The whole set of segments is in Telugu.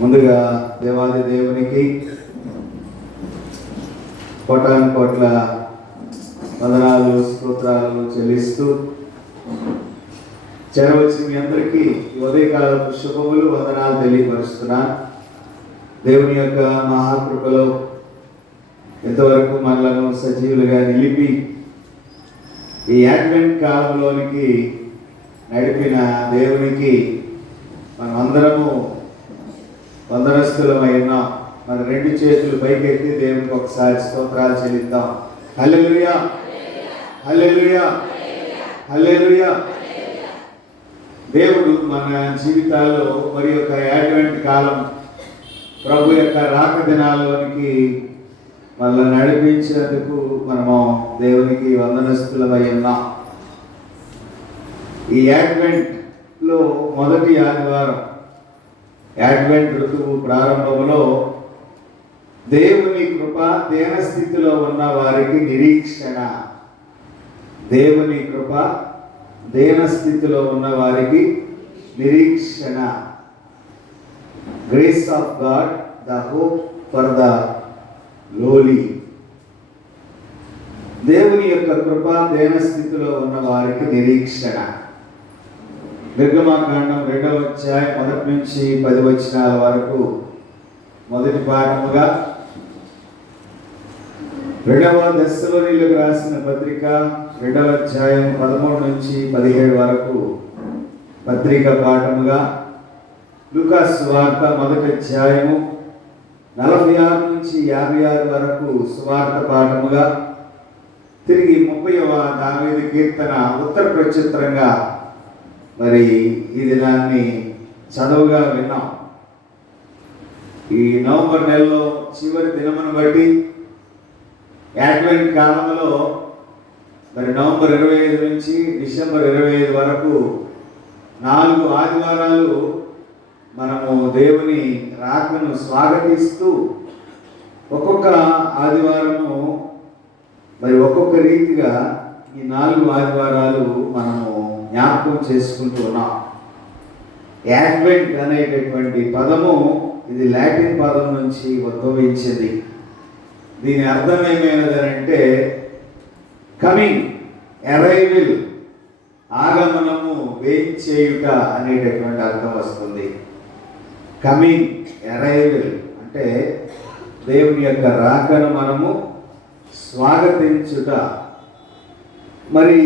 ముందుగా దేవాది దేవునికి కోటాను కోట్ల వందనాలు స్తోత్రాలు చెల్లిస్తూ చేరవచ్చిన మీ అందరికీ ఉదయకాలపు శుభములు వందనాలు తెలియపరుస్తున్నాను. దేవుని యొక్క మహాకృపలో ఎంతవరకు మనలను సజీవులుగా నిలిపి ఈ అడ్వెంట్ కాలంలోనికి నడిపిన దేవునికి మనమందరము వందనస్తులమై ఉన్నాం. మన రెండు చేతులు పైకెత్తి దేవునికి ఒకసారి స్తోత్రాలు చెల్లిద్దాం. హల్లెలూయా, హల్లెలూయా, హల్లెలూయా. దేవుడు మన జీవితాల్లో మరి యొక్క అడ్వెంట్ కాలం ప్రభు యొక్క రాక దినాల్లోనికి మనల్ని నడిపించినందుకు మనము దేవునికి వందనస్తులమై ఉన్నాం. ఈ అడ్వెంట్లో మొదటి ఆదివారం, అడ్వెంట్ ఋతువు ప్రారంభంలో దేవుని కృప దేన స్థితిలో ఉన్న వారికి నిరీక్షణ. దేవుని కృప దేన స్థితిలో ఉన్న వారికి నిరీక్షణ. Grace of God, the hope for the lowly. దేవుని యొక్క కృప దేన స్థితిలో ఉన్న వారికి నిరీక్షణ. నిర్గమాకాండం 2వ అధ్యాయం 1 నుంచి 10 వచనాల వరకు మొదటి పాఠముగా, 2వ దెస్సలోనీయులకు రాసిన పత్రిక 2వ అధ్యాయం 13 నుంచి 17 వరకు పత్రిక పాఠముగా, లూకా సువార్త 1వ అధ్యాయము 46 నుంచి 56 వరకు సువార్త పాఠముగా, తిరిగి 30వ దావీదు కీర్తన ఉత్తర ప్రత్యుత్తరంగా మరి ఈ దినాన్ని చదువుగా విన్నాం. ఈ నవంబర్ నెలలో చివరి దినమును బట్టి అడ్వెంట్ కాలంలో మరి నవంబర్ 25 నుంచి డిసెంబర్ 25 వరకు 4 ఆదివారాలు మనము దేవుని రాకను స్వాగతిస్తూ ఒక్కొక్క ఆదివారము మరి ఒక్కొక్క రీతిగా ఈ 4 ఆదివారాలు మనము జ్ఞాపకం చేసుకుంటూ ఉన్నాం. అడ్వెంట్ అనేటటువంటి పదము ఇది లాటిన్ పదం నుంచి ఉద్భవించింది. దీని అర్థం ఏమైనదనంటే కమింగ్, అరైవల్, ఆగమనము, వేంచేయుట అనేటటువంటి అర్థం వస్తుంది. కమింగ్, అరైవల్ అంటే దేవుని యొక్క రాకను మనము స్వాగతించుట. మరి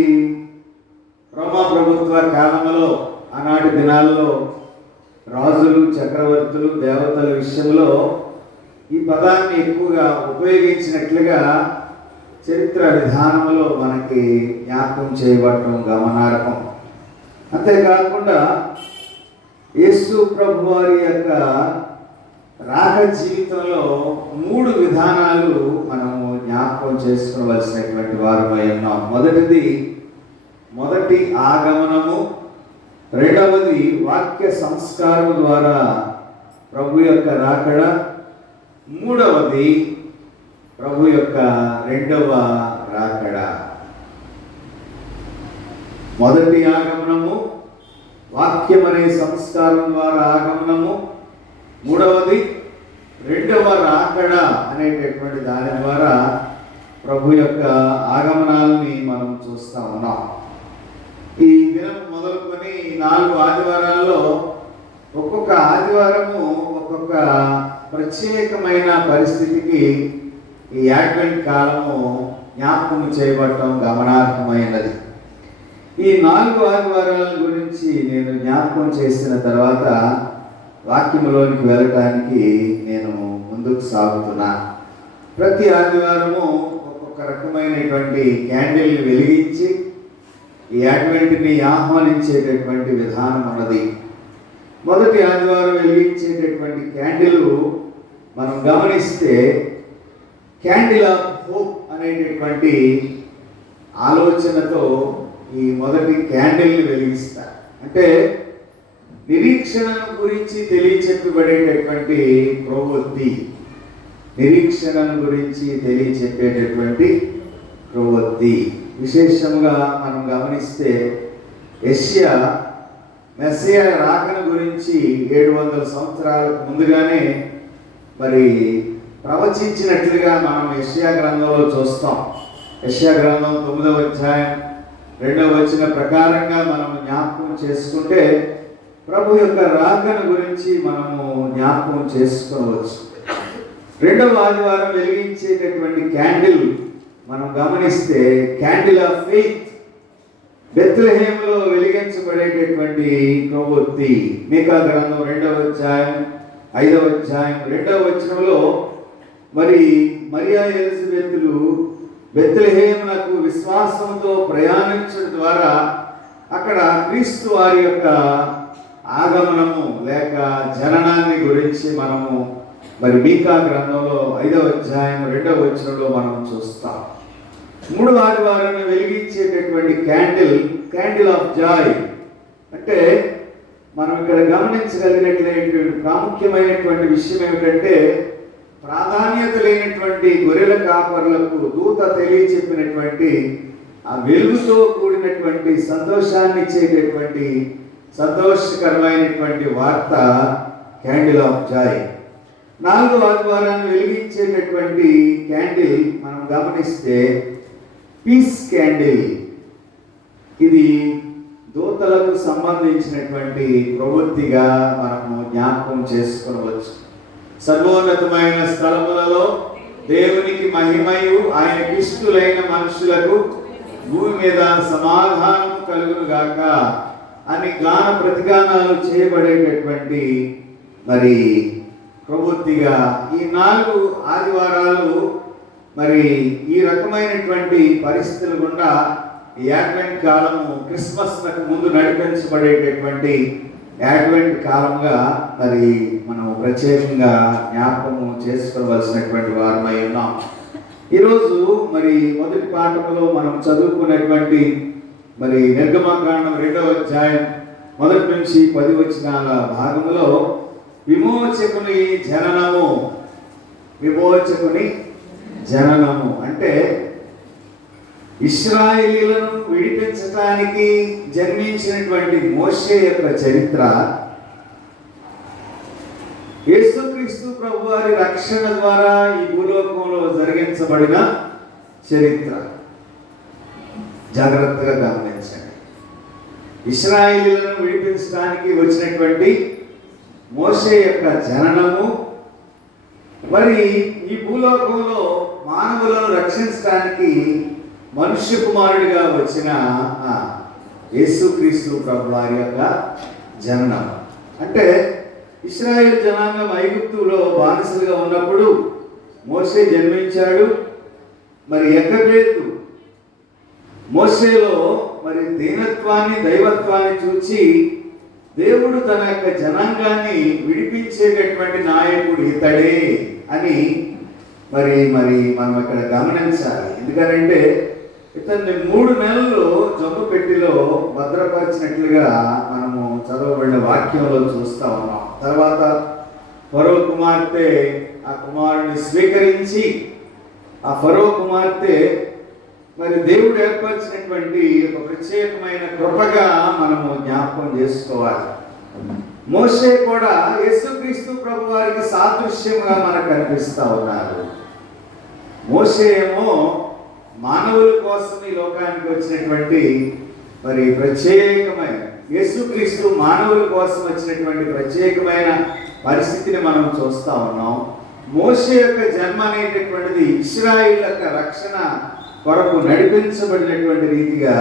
రోమా ప్రభుత్వ కాలంలో ఆనాటి దినాల్లో రాజులు, చక్రవర్తులు, దేవతల విషయంలో ఈ పదాన్ని ఎక్కువగా ఉపయోగించినట్లుగా చరిత్ర విధానంలో మనకి జ్ఞాపకం చేయబడటం గమనార్హం. అంతేకాకుండా యేసు ప్రభు వారి యొక్క రాక జీవితంలో 3 విధానాలు మనము జ్ఞాపకం చేసుకోవలసినటువంటి వారమై ఉన్నాం. మొదటి ఆగమనము, 2వది వాక్య సంస్కారం ద్వారా ప్రభు యొక్క రాకడ, 3వది ప్రభు యొక్క 2వ రాకడ. మొదటి ఆగమనము, వాక్యం అనే సంస్కారం ద్వారా ఆగమనము, 3వది 2వ రాకడ అనేటటువంటి దాని ద్వారా ప్రభు యొక్క ఆగమనాల్ని మనం చూస్తూ ఉన్నాం. ఈ దినం మొదలుకొని 4 ఆదివారాల్లో ఒక్కొక్క ఆదివారము ఒక్కొక్క ప్రత్యేకమైన పరిస్థితికి ఈ అడ్వెంట్ కాలము జ్ఞాపకం చేయబడటం గమనార్హమైనది. ఈ 4 ఆదివారాల గురించి నేను జ్ఞాపకం చేసిన తర్వాత వాక్యములోనికి వెళ్ళటానికి నేను ముందుకు సాగుతున్నా. ప్రతి ఆదివారము ఒక్కొక్క రకమైనటువంటి క్యాండిల్ని వెలిగించి ఈ అడ్వెంట్ని ఆహ్వానించేటటువంటి విధానం ఉన్నది. మొదటి ఆదివారం వెలిగించేటటువంటి క్యాండిల్ మనం గమనిస్తే క్యాండిల్ ఆఫ్ హోప్ అనేటటువంటి ఆలోచనతో ఈ మొదటి క్యాండిల్ని వెలిగిస్తారు. అంటే నిరీక్షణ గురించి తెలియచెప్పబడేటటువంటి ప్రవృత్తి, నిరీక్షణను గురించి తెలియచెప్పేటటువంటి ప్రవృత్తి. విశేషంగా మనం గమనిస్తే యెషయా మెస్సియా రాకన గురించి 700 సంవత్సరాలకు ముందుగానే మరి ప్రవచించినట్లుగా మనం యెషయా గ్రంథంలో చూస్తాం. యెషయా గ్రంథం 9వ అధ్యాయం 2వ వచన ప్రకారంగా మనం జ్ఞాపకం చేసుకుంటే ప్రభు యొక్క రాకన గురించి మనము జ్ఞాపకం చేసుకోవచ్చు. రెండవ ఆదివారం వెలిగించేటటువంటి క్యాండిల్ మనం గమనిస్తే క్యాండిల్ ఆఫ్ ఫెయిత్, బెత్లెహేములో వెలిగించబడేటటువంటి కొవ్వొత్తి. మీకా గ్రంథం 2వ అధ్యాయం 5వ అధ్యాయం 2వ వచనంలో మరి మరియా ఎలిజబెతులు బెత్లెహేమునకు విశ్వాసంతో ప్రయాణించడం ద్వారా అక్కడ క్రీస్తు వారి యొక్క ఆగమనము లేక జననాన్ని గురించి మనము మరి మీకా గ్రంథంలో 5వ అధ్యాయం 2వ వచనంలో మనం చూస్తాం. 3వ ఆదివారాన్ని వెలిగించేటటువంటి క్యాండిల్ ఆఫ్ జాయ్ అంటే మనం ఇక్కడ గమనించగలిగినట్లయితే ప్రాముఖ్యమైనటువంటి విషయం ఏమిటంటే ప్రాధాన్యత లేనటువంటి గొర్రెల కాపర్లకు దూత తెలియచెప్పినటువంటి ఆ వెలుగుతో కూడినటువంటి సంతోషాన్ని ఇచ్చేటటువంటి సంతోషకరమైనటువంటి వార్త క్యాండిల్ ఆఫ్ జాయ్. 4వ ఆదివారాన్ని వెలిగించేటటువంటి క్యాండిల్ మనం గమనిస్తే పీస్ క్యాండిల్. ఇది దూతలకు సంబంధించినటువంటి ప్రవృత్తిగా మనము జ్ఞాపకం చేసుకొనవచ్చు. సర్వోన్నతమైన స్థలములలో దేవునికి మహిమయు ఆయనకి ఇష్టులైన మనుషులకు భూమి మీద సమాధానం కలుగును గాక అని గాన ప్రతిగానాలు చేయబడేటటువంటి మరి ప్రవృత్తిగా ఈ 4 ఆదివారాలు మరి ఈ రకమైనటువంటి పరిస్థితులు గుండా యాడ్వెంట్ కాలము క్రిస్మస్లకు ముందు నడిపించబడేటటువంటి యాడ్వెంట్ కాలంగా మరి మనం ప్రత్యేకంగా జ్ఞాపకము చేసుకోవలసినటువంటి వారమై ఉన్నాం. ఈరోజు మరి మొదటి పాఠంలో మనం చదువుకున్నటువంటి మరి నిర్గమకాండం 2వ అధ్యాయం 1 నుంచి 10 వచనాల భాగంలో విమోచకుని జననము అంటే ఇశ్రాయేలీయులను విడిపించడానికి జన్మించినటువంటి మోషే యొక్క చరిత్ర, యేసుక్రీస్తు ప్రభువారి రక్షణ ద్వారా ఈ భూలోకంలో జరిగించబడిన చరిత్ర. జాగ్రత్తగా గమనించండి. ఇశ్రాయేలీయులను విడిపించడానికి వచ్చినటువంటి మోషే యొక్క జననము, మరి ఈ భూలోకంలో మానవులను రక్షించడానికి మనుష్య కుమారుడిగా వచ్చిన యేసుక్రీస్తు ప్రభువారి యొక్క జననం. అంటే ఇశ్రాయేల్ జనాంగం ఐగుప్తులో బానిసలుగా ఉన్నప్పుడు మోషే జన్మించాడు. మరి ఎక్కలేదు మోషేలో మరి దీనత్వాన్ని దైవత్వాన్ని చూచి దేవుడు తన యొక్క జనాంగాన్ని విడిపించేటటువంటి నాయకుడు ఇతడే అని మరి మనం ఇక్కడ గమనించాలి. ఎందుకంటే ఇతన్ని 3 నెలలు జబ్బు పెట్టిలో భద్రపరిచినట్లుగా మనము చదవబడిన వాక్యంలో చూస్తా ఉన్నాం. తర్వాత ఫరో కుమార్తె ఆ కుమారుని స్వీకరించి ఆ ఫరో కుమార్తె మరి దేవుడు ఏర్పరిచినటువంటి ఒక ప్రత్యేకమైన కృపగా మనము జ్ఞాపకం చేసుకోవాలి. మోషే కూడా యేసుక్రీస్తు ప్రభు వారికి సాదృశ్యంగా మనకు కనిపిస్తా ఉన్నారు. మోషే ఏమో మానవుల కోసం ఈ లోకానికి వచ్చినటువంటి మరి ప్రత్యేకమైన, యేసుక్రీస్తు మానవుల కోసం వచ్చినటువంటి ప్రత్యేకమైన పరిస్థితిని మనం చూస్తా ఉన్నాం. మోషే యొక్క జన్మ అనేటటువంటిది ఇశ్రాయేలు యొక్క రక్షణ కొరకు నడిపించబడినటువంటి రీతిగా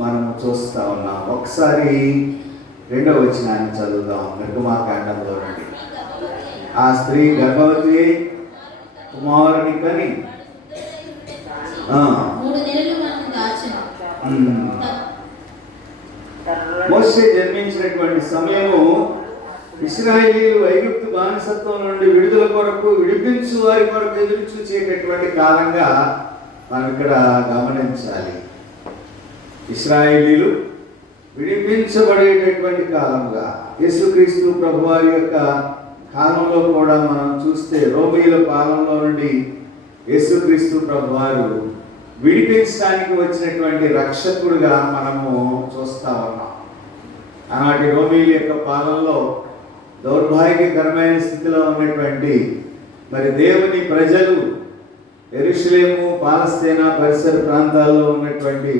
మనం చూస్తా ఉన్నాం. ఒకసారి 2వ వచనాన్ని చదువుదాం. నిర్గమాకాండంలో నుండి. ఆ స్త్రీ గర్భవతి కుమారుని కని 3 నెలలు మనకు దాచెను. మోషే జన్మించినటువంటి సమయము ఇశ్రాయేలీయులు ఐగుప్తు బానిసత్వం నుండి విడుదల కొరకు, విడిపించు వారి కొరకు ఎదురు చూసేటటువంటి కాలంగా మనం ఇక్కడ గమనించాలి. ఇశ్రాయేలీయులు విడిపించబడేటటువంటి కాలంగా యేసుక్రీస్తు ప్రభువారి యొక్క కాలంలో కూడా మనం చూస్తే రోమీయుల పాలనలో నుండి యేసుక్రీస్తు ప్రభువారు విడిపించడానికి వచ్చినటువంటి రక్షకుడుగా మనము చూస్తా ఉన్నాం. ఆనాటి రోమీల యొక్క పాలనలో దౌర్భాగ్యకరమైన స్థితిలో ఉన్నటువంటి మరి దేవుని ప్రజలు యెరూషలేము, పాలస్తీనా పరిసర ప్రాంతాల్లో ఉన్నటువంటి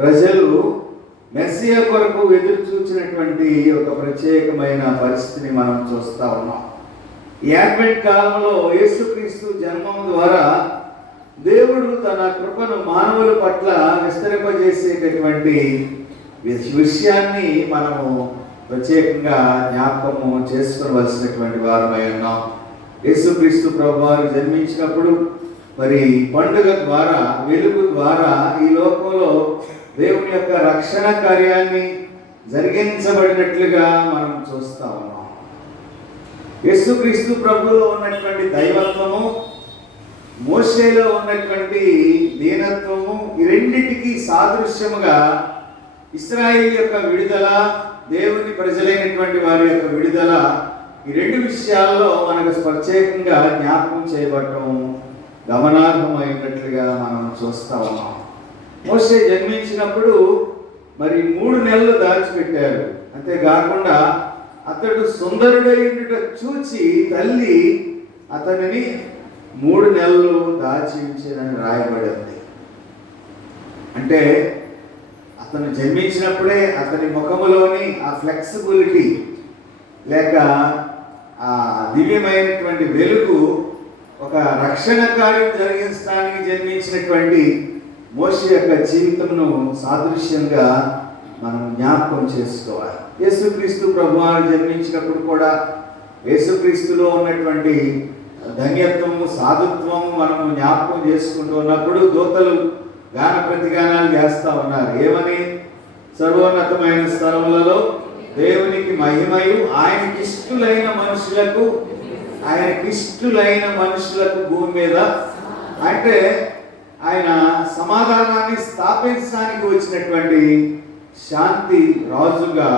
ప్రజలు మెస్సియా కొరకు ఎదురు చూచినటువంటి ఒక ప్రత్యేకమైన పరిస్థితిని మనం చూస్తా ఉన్నాం. ఈ అడ్వెంట్ కాలంలో యేసుక్రీస్తు జన్మం ద్వారా దేవుడు తన కృపను మానవుల పట్ల విస్తరింపజేసేటటువంటి విషయాన్ని మనము ప్రత్యేకంగా జ్ఞాపకము చేసుకోవలసినటువంటి వారమై ఉన్నాం. యేసుక్రీస్తు ప్రభువారు జన్మించినప్పుడు మరి పండుగ ద్వారా, వెలుగు ద్వారా ఈ లోకంలో దేవుని యొక్క రక్షణ కార్యాన్ని జరిగించబడినట్లుగా మనం చూస్తా ఉన్నాం. యేసుక్రీస్తు ప్రభువులో ఉన్నటువంటి దైవత్వము, మోషేలో ఉన్నటువంటి దీనత్వము, ఈ రెండిటికి సాదృశ్యముగా ఇశ్రాయేలు యొక్క విడుదల, దేవుని ప్రజలైనటువంటి వారి యొక్క విడుదల, ఈ రెండు విషయాల్లో మనకు ప్రత్యేకంగా జ్ఞాపకం చేయబడటం గమనార్హమైనట్లుగా మనం చూస్తా ఉన్నాం. మోషే జన్మించినప్పుడు మరి 3 నెలలు దాచిపెట్టారు. అంతేకాకుండా అతడు సుందరుడై ఉండుట చూచి తల్లి అతనిని 3 నెలలు దాచి ఉంచినని రాయబడింది. అంటే అతను జన్మించినప్పుడే అతని ముఖములోని ఆ ఫ్లెక్సిబిలిటీ లేక ఆ దివ్యమైనటువంటి వెలుగు ఒక రక్షణ కార్యం జరిగించడానికి జన్మించినటువంటి మోషే యొక్క జీవితంను సాదృశ్యంగా మనం జ్ఞాపకం చేసుకోవాలి. యేసుక్రీస్తు ప్రభువారు జన్మించినప్పుడు కూడా యేసుక్రీస్తులో ఉన్నటువంటి ధన్యత్వము, సాధుత్వము మనము జ్ఞాపకం చేసుకుంటూ ఉన్నప్పుడు దూతలు గాన ప్రతిగానాలు చేస్తూ ఉన్నారు. ఏమని? సర్వోన్నతమైన స్థలములలో దేవునికి మహిమయు, ఆయనకిష్టులైన మనుషులకు భూమి మీద, అంటే ఆయన సమాధానాన్ని స్థాపించడానికి వచ్చినటువంటి శాంతి రాజుగా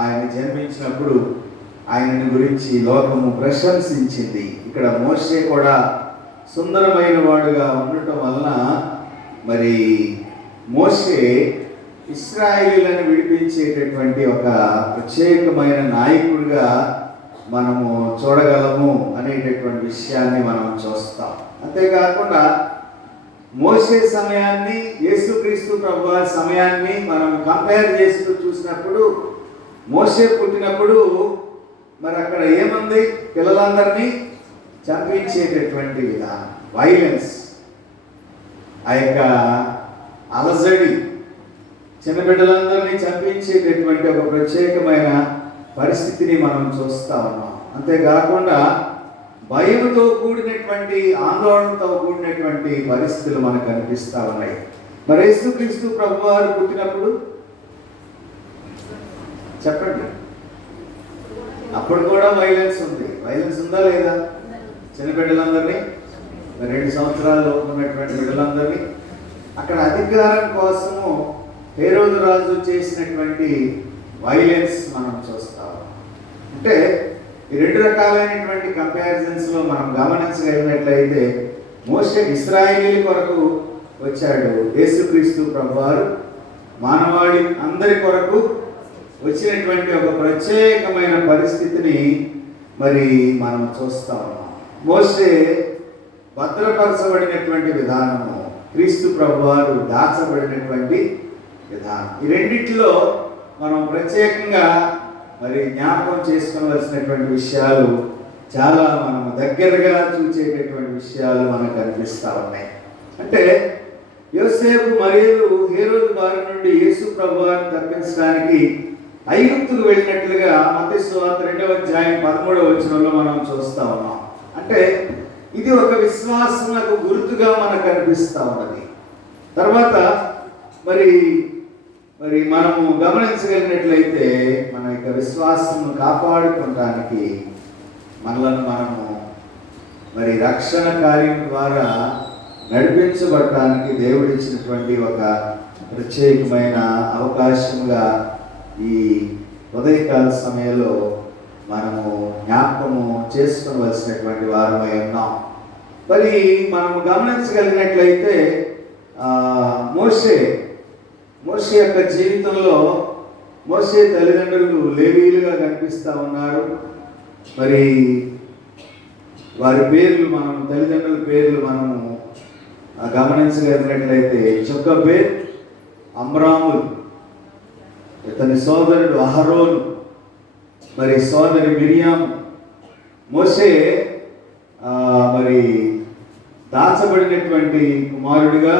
ఆయన జన్మించినప్పుడు ఆయనని గురించి లోకము ప్రశంసించింది. ఇక్కడ మోషే కూడా సుందరమైన వాడుగా ఉండటం వలన మరి మోషే ఇశ్రాయేలీయులను విడిపించేటటువంటి ఒక ప్రత్యేకమైన నాయకుడిగా మనము చూడగలము అనేటటువంటి విషయాన్ని మనం చూస్తాం. అంతేకాకుండా మోషే సమయాన్ని, యేసుక్రీస్తు ప్రభువారి సమయాన్ని మనం కంపేర్ చేస్తూ చూసినప్పుడు, మోషే పుట్టినప్పుడు మరి అక్కడ ఏముంది? పిల్లలందరినీ చంపించేటటువంటి విధానం, వైలెన్స్, ఆ యొక్క అలజడి, చిన్న బిడ్డలందరినీ చంపించేటటువంటి ఒక ప్రత్యేకమైన పరిస్థితిని మనం చూస్తా ఉన్నాం. అంతేకాకుండా భయంతో కూడినటువంటి, ఆందోళనతో కూడినటువంటి పరిస్థితులు మనకు కనిపిస్తూ ఉన్నాయి. మరి యేసుక్రీస్తు ప్రభువారు పుట్టినప్పుడు చెప్పండి, అప్పుడు కూడా వైలెన్స్ ఉంది. వైలెన్స్ ఉందా లేదా? చిన్న బిడ్డలందరినీ, 2 సంవత్సరాల్లో ఉన్నటువంటి బిడ్డలందరినీ అక్కడ అధికారం కోసము హేరోదు రాజు చేసినటువంటి వైలెన్స్ మనం చూస్తాం. అంటే ఈ 2 రకాలైనటువంటి కంపారిజన్స్లో మనం గమనించగలిగినట్లయితే మోషే ఇశ్రాయేలీయుల కొరకు వచ్చాడు, యేసుక్రీస్తు ప్రభువారు మానవాళి అందరి కొరకు వచ్చినటువంటి ఒక ప్రత్యేకమైన పరిస్థితిని మరి మనం చూస్తా ఉన్నాం. మోషే భద్రపరచబడినటువంటి విధానము, క్రీస్తు ప్రభువారు దాచబడినటువంటి విధానం, ఈ రెండిట్లో మనం ప్రత్యేకంగా మరి జ్ఞాపకం చేసుకోవలసినటువంటి విషయాలు చాలా మనం దగ్గరగా చూసేటటువంటి విషయాలు మనకు కనిపిస్తూ ఉన్నాయి. అంటే యోసేపు మరియు హేరోదు బారి నుండి యేసు ప్రభువారిని తప్పించడానికి ఐగుప్తుకు వెళ్ళినట్లుగా మత్తయి సువార్త 2వ అధ్యాయం 13వ వచనంలో మనం చూస్తా ఉన్నాం. అంటే ఇది ఒక విశ్వాసమునకు గుర్తుగా మనకు కనిపిస్తూ ఉన్నది. తర్వాత మరి మనము గమనించగలిగినట్లయితే మన యొక్క విశ్వాసమును కాపాడుకోవడానికి మనలను మనము మరి రక్షణ కార్యం ద్వారా నడిపించబడటానికి దేవుడిచ్చినటువంటి ఒక ప్రత్యేకమైన అవకాశంగా ఈ ఉదయకాల సమయంలో మనము జ్ఞాపకము చేసుకోవలసినటువంటి వారమై ఉన్నాం. మరి మనము గమనించగలిగినట్లయితే మోషే యొక్క జీవితంలో మోషే తల్లిదండ్రులు లేవీయులుగా కనిపిస్తూ ఉన్నారు. మరి వారి పేర్లు మనం తల్లిదండ్రుల పేర్లు మనము గమనించగలిగినట్లయితే జొకెబెద్, అమ్రాములు, ఇతని సోదరుడు అహరోను, మరి సోదరి మిరియాము. మోషే మరి దాచబడినటువంటి కుమారుడిగా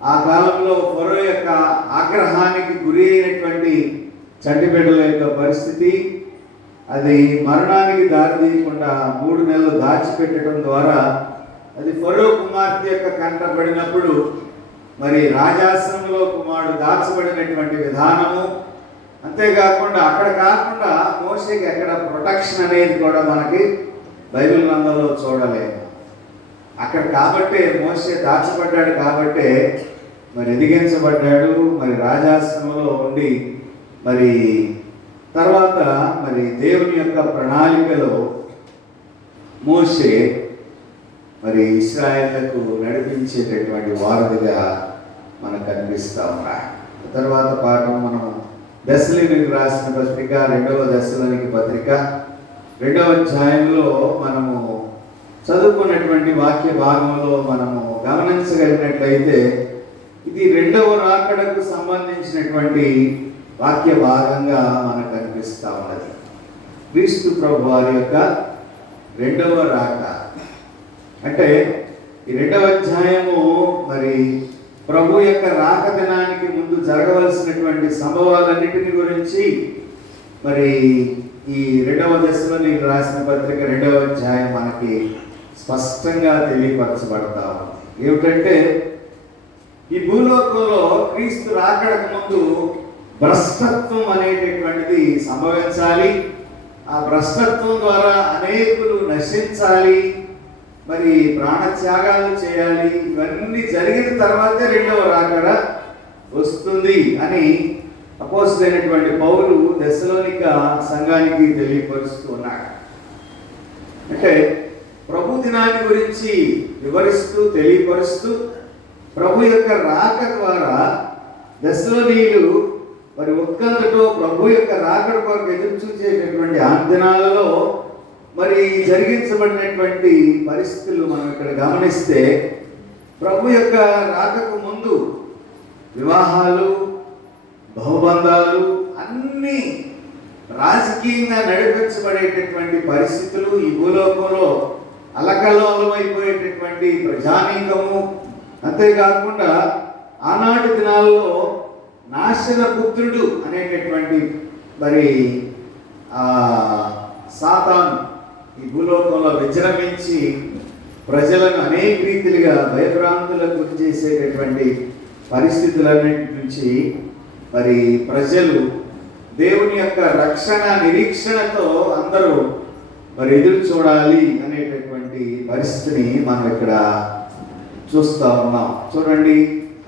ఆ కాలంలో ఫరో యొక్క ఆగ్రహానికి గురి అయినటువంటి చంటిబిడ్డల యొక్క పరిస్థితి, అది మరణానికి దారితీయకుండా 3 నెలలు దాచిపెట్టడం ద్వారా అది ఫరో కుమార్తె యొక్క కంటపడినప్పుడు మరి రాజాశ్రమంలో కుమారుడు దాచబడినటువంటి విధానము, అంతేకాకుండా అక్కడ కాకుండా మోషేకి ఎక్కడ ప్రొటెక్షన్ అనేది కూడా మనకి బైబిల్ గ్రంథంలో చూడలేదు. అక్కడ కాబట్టే మోషే దాచబడ్డాడు, కాబట్టే మరి ఎదిగించబడ్డాడు. మరి రాజాశ్రమంలో ఉండి మరి తర్వాత మరి దేవుని యొక్క ప్రణాళికలో మోషే మరి ఇశ్రాయేళ్లకు నడిపించేటటువంటి వారధిగా మనకు కనిపిస్తూ ఉన్నాయి. తర్వాత పాఠం మనం దశలోనికి రాసిన పత్రిక 2వ దశలోనికి పత్రిక 2వ అధ్యాయంలో మనము చదువుకున్నటువంటి వాక్య భాగంలో మనము గమనించగలిగినట్లయితే ఇది 2వ రాకడకు సంబంధించినటువంటి వాక్య భాగంగా మనకు కనిపిస్తూ ఉన్నది. క్రీస్తు ప్రభు వారి యొక్క 2వ రాక అంటే ఈ 2వ అధ్యాయము మరి ప్రభు యొక్క రాక దినానికి ముందు జరగవలసినటువంటి సంభవాలన్నిటిని గురించి మరి ఈ 2వ దశలోనికి రాసిన పత్రిక 2వ అధ్యాయం మనకి స్పష్టంగా తెలియపరచబడతా ఉంది. ఏమిటంటే ఈ భూలోకంలో క్రీస్తు రాకడకు ముందు భ్రష్టత్వం అనేటటువంటిది సంభవించాలి. ఆ భ్రష్టత్వం ద్వారా అనేకులు నశించాలి, మరి ప్రాణత్యాగాలు చేయాలి. ఇవన్నీ జరిగిన తర్వాతే 2వ రాకడ వస్తుంది అని అపోస్తలుడైనటువంటి పౌలు దశలోనిక సంఘానికి తెలియపరుస్తూ ఉన్నాడు. అంటే ప్రభు దినాన్ని గురించి వివరిస్తూ తెలియపరుస్తూ ప్రభు యొక్క రాక ద్వారా దశలోనీయులు మరి ఉత్కంఠతో ప్రభు యొక్క రాకడ కొరకు ఎదురు చూసేటటువంటి ఆ దినాలలో మరి జరిగించబడినటువంటి పరిస్థితులు మనం ఇక్కడ గమనిస్తే ప్రభు యొక్క రాకకు ముందు వివాహాలు, బహుబంధాలు అన్నీ రాజకీయంగా నడిపించబడేటటువంటి పరిస్థితులు, ఈ భూలోకంలో అలకల్లోలమైపోయేటటువంటి ప్రజానీకము, అంతేకాకుండా ఆనాటి దినాల్లో నాశన పుత్రుడు అనేటటువంటి మరి సాతాను ఈ భూలోకంలో విజృంభించి ప్రజలను అనేక రీతిలుగా భయభ్రాంతులకు గురి చేసేటటువంటి పరిస్థితులన్నిటి నుంచి మరి ప్రజలు దేవుని యొక్క రక్షణ నిరీక్షణతో అందరూ మరి ఎదురు చూడాలి అనేటటువంటి పరిస్థితిని మనం ఇక్కడ చూస్తూ ఉన్నాం. చూడండి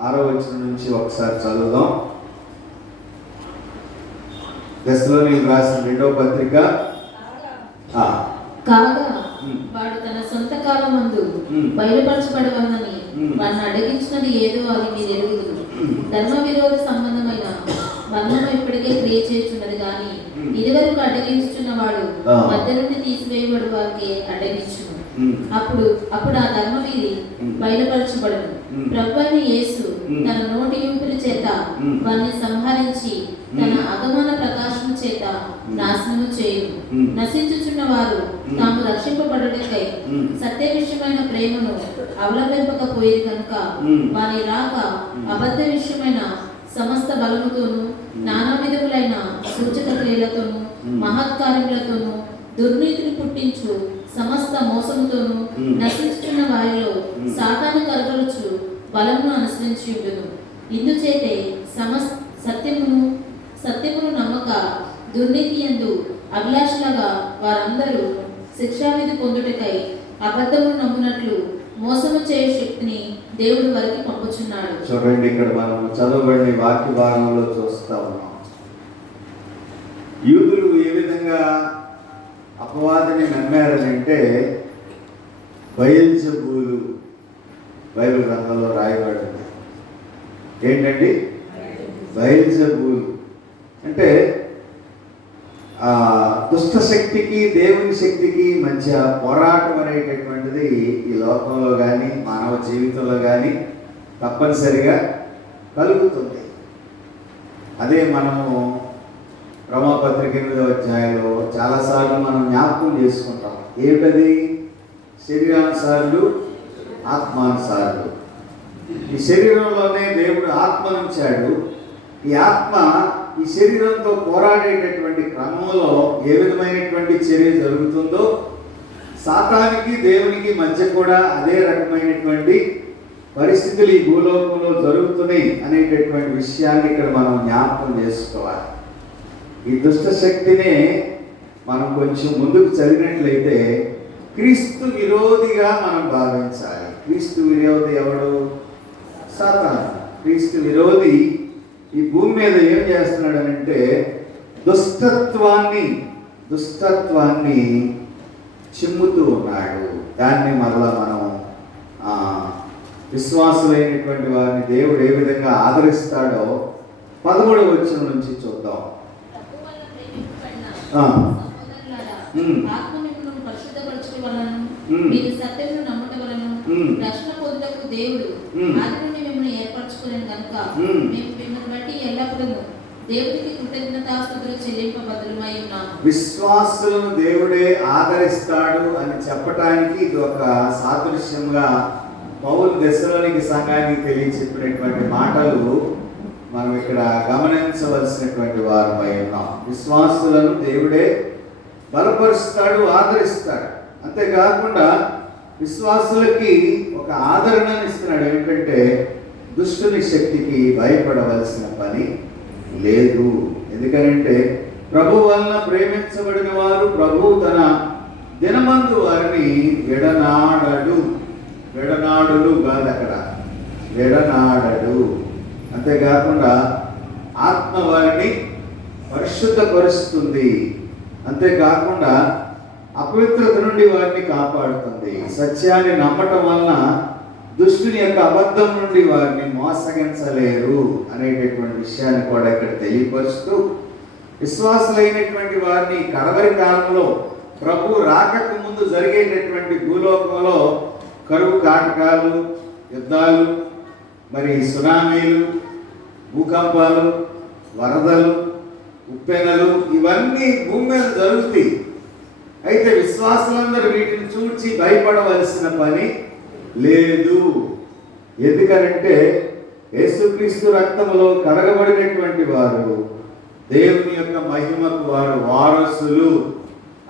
6వ వచనం నుంచి ఒకసారి చదువుదాం. దశలోనికి రాసిన 2వ పత్రిక. కాగా వాడు తన సొంత కాలమందు బయలుపరచబడవలని వాడిని అడిగించినది ఏదో అది మీరు ఎరుగుదురు. ధర్మ విరోధ సంబంధమైన బంధము ఇప్పటికే క్రియ చేస్తున్నది కానీ ఇదివరకు అడ్డగించుచున్న వాడు మధ్య నుండి తీసివేయబడు వారికి అడ్డగించును. అప్పుడు ఆ ధర్మవీరి బయలుపరచబడను. ప్రభువైన యేసు తన నోటి ఊపిరి చేత వారిని సంహరించి తన అగమన ప్రకాశము చేత నాశనము చేయు. నశించుచున్న వారు తాము రక్షింపబడుటకై సత్య విషయమైన ప్రేమను అవలంబింపకపోయేది కనుక వారి రాక అబద్ధ విషయమైన సమస్త బలముతోను నానా విధములైన సూచక క్రియలతోను మహత్కార్యములతోను దుర్నీతిని పుట్టించు సమస్త మోసముతోను నశించుచున్న వారిలో సాతాను కలగలుచు బలమును అనుసరించి ఉండును. ఇందుచేతే సత్యమును నమ్మక దుర్నీతి యందు అభిలాషులుగా వారందరూ శిక్షావిధి పొందుటకై అబద్ధమును నమ్మునట్లు మోసము చేయు శక్తిని దేవుడు వారికి పంపుచున్నాడు. చూడండి, ఇక్కడ మనం చదవబడిన వాక్య భాగంలో చూస్తా ఉన్నాం. యూదులు ఏ విధంగా అపవాదిని నమ్మారనంటే బయల్జెబూలు బైబిల్ గ్రంథంలో రాయబడింది. ఏంటండి? బయల్జెబూలు దుష్ట శక్తికి దేవుని శక్తికి మధ్య పోరాటం అనేటటువంటిది ఈ లోకంలో కానీ మానవ జీవితంలో కానీ తప్పనిసరిగా కలుగుతుంది. అదే మనము రోమాపత్రిక 8వ అధ్యాయంలో చాలాసార్లు మనం జ్ఞాపకం చేసుకుంటాం. ఏమిటది? శరీరానుసారులు, ఆత్మానుసారులు. ఈ శరీరంలోనే దేవుడు ఆత్మనుంచాడు. ఈ ఆత్మ ఈ శరీరంతో పోరాడేటటువంటి క్రమంలో ఏ విధమైనటువంటి చర్య జరుగుతుందో సాతానికి దేవునికి మధ్య కూడా అదే రకమైనటువంటి పరిస్థితులు ఈ భూలోకంలో జరుగుతున్నాయి అనేటటువంటి విషయాన్ని ఇక్కడ మనం జ్ఞాపకం చేసుకోవాలి. ఈ దుష్ట శక్తినే మనం కొంచెం ముందుకు చదివినట్లయితే క్రీస్తు విరోధిగా మనం భావించాలి. క్రీస్తు విరోధి ఎవడు? సాతాను. క్రీస్తు విరోధి ఈ భూమి మీద ఏం చేస్తున్నాడనంటే దుష్టత్వాన్ని చిమ్ముతూ ఉన్నాడు. దాన్ని మరలా మనం విశ్వాసులైనటువంటి వారిని దేవుడు ఏ విధంగా ఆదరిస్తాడో 13వ వచనం నుంచి చూద్దాం. మీరు సత్యమును నమ్ముట వలన రక్షణ పొందుటకు దేవుడు ఆది నుండి మిమ్మల్ని ఏర్పరచుకునేను కనుక మేము మిమ్మల్ని బట్టి ఎల్లప్పుడూ దేవునికి కృతజ్ఞతాస్తుతులు చెల్లింపబద్దులమై ఉన్నాము. విశ్వాసులను దేవుడే ఆదరిస్తాడు అని చెప్పటానికి ఇది ఒక సాదృశ్యంగా పౌలు దెస్సలోనికీ సంఘానికి తెలియచెప్పినటువంటి మాటలు మనం ఇక్కడ గమనించవలసినటువంటి వారమై ఉన్నాం. విశ్వాసులను దేవుడే బలపరుస్తాడు, ఆదరిస్తాడు. అంతేకాకుండా విశ్వాసులకి ఒక ఆదరణను ఇస్తున్నాడు. ఏమిటంటే దుష్టుని శక్తికి భయపడవలసిన పని లేదు. ఎందుకనంటే ప్రభు వలన ప్రేమించబడిన వారు ప్రభు తన దినమందు వారిని విడనాడడు కాదు, అక్కడ విడనాడడు. అంతేకాకుండా ఆత్మ వారిని పరిశుద్ధపరుస్తుంది. అంతేకాకుండా అపవిత్రత నుండి వారిని కాపాడుతుంది. సత్యాన్ని నమ్మటం వలన దుష్టుని యొక్క అబద్ధం నుండి వారిని మోసగించలేరు అనేటటువంటి విషయాన్ని కూడా ఇక్కడ తెలియపరుస్తూ విశ్వాసులైనటువంటి వారిని కడవరి కాలంలో ప్రభు రాకకు ముందు జరిగేటటువంటి భూలోకంలో కరువు కాటకాలు, యుద్ధాలు, మరి సునామీలు, భూకంపాలు, వరదలు, ఉప్పెనలు ఇవన్నీ భూమి మీద జరుగుతాయి. అయితే విశ్వాసులందరూ వీటిని చూచి భయపడవలసిన పని లేదు. ఎందుకనంటే యేసుక్రీస్తు రక్తములో కడగబడినటువంటి వారు దేవుని యొక్క మహిమకు వారు వారసులు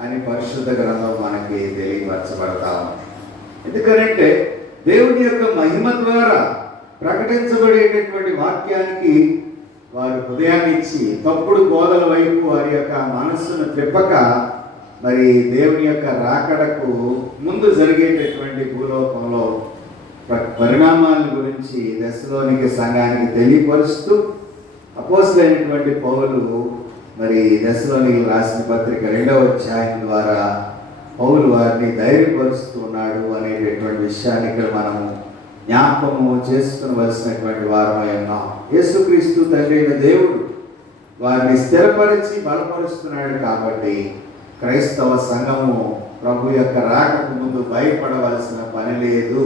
అని పరిశుద్ధ గ్రంథం మనకి తెలియపరచబడతాము. ఎందుకనంటే దేవుని యొక్క మహిమ ద్వారా ప్రకటించబడేటటువంటి వాక్యానికి వారు హృదయాన్ని ఇచ్చి తప్పుడు బోధల వైపు వారి యొక్క మనస్సును త్రిప్పక మరి దేవుని యొక్క రాకడకు ముందు జరిగేటటువంటి భూలోకంలో పరిణామాల గురించి దెస్సలోనికీ సంఘానికి తెలియపరుస్తూ అపోస్తలుడైనటువంటి పౌలు మరి దెస్సలోనికీ రాసిన పత్రిక 2వ అధ్యాయం ద్వారా పౌలు వారిని ధైర్యపరుస్తున్నాడు అనేటటువంటి విషయాన్ని ఇక్కడ మనము జ్ఞాపకము చేసుకునవలసినటువంటి వారమై ఉన్నాం. యేసుక్రీస్తు తండ్రి అయిన దేవుడు వారిని స్థిరపరిచి బలపరుస్తున్నాడు. కాబట్టి క్రైస్తవ సంఘము ప్రభు యొక్క రాకకు ముందు భయపడవలసిన పని లేదు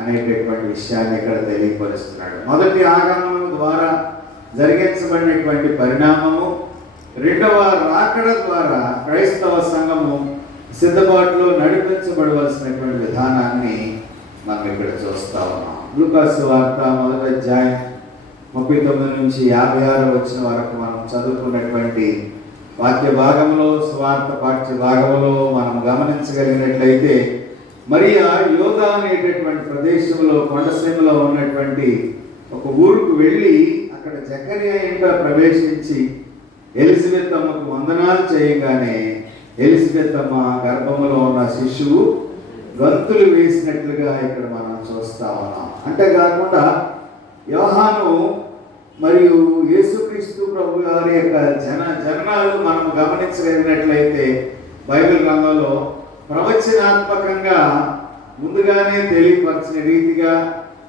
అనేటటువంటి విషయాన్ని ఇక్కడ తెలియపరుస్తున్నాడు. మొదటి ఆగమనం ద్వారా జరిగించబడినటువంటి పరిణామము, రెండవ రాకడ ద్వారా క్రైస్తవ సంఘము సిద్ధపాటులో నడిపించబడవలసినటువంటి విధానాన్ని మనం ఇక్కడ చూస్తా ఉన్నాం. లూకా సువార్త 1వ అధ్యాయం 39 నుంచి 56 వచ్చిన వరకు మనం చదువుకున్నటువంటి వాక్య భాగంలో, సువార్త పాఠ్య భాగంలో మనం గమనించగలిగినట్లయితే మరియా యోధా అనేటటువంటి ప్రదేశంలో కొండసీమలో ఉన్నటువంటి ఒక ఊరుకు వెళ్ళి అక్కడ జకరియా ఇంట ప్రవేశించి ఎలిజబెత్ అమ్మకు వందనాలు చేయగానే ఎలిజబెత్ అమ్మ గర్భంలో ఉన్న శిశువు గంతులు వేసినట్లుగా ఇక్కడ మనం చూస్తా ఉన్నాం. అంతేకాకుండా యోహాను మరియు యేసుక్రీస్తు ప్రభు వారి యొక్క జననాలు మనం గమనించగలిగినట్లయితే బైబిల్ గ్రంథంలో ప్రవచనాత్మకంగా ముందుగానే తెలియపరిచిన రీతిగా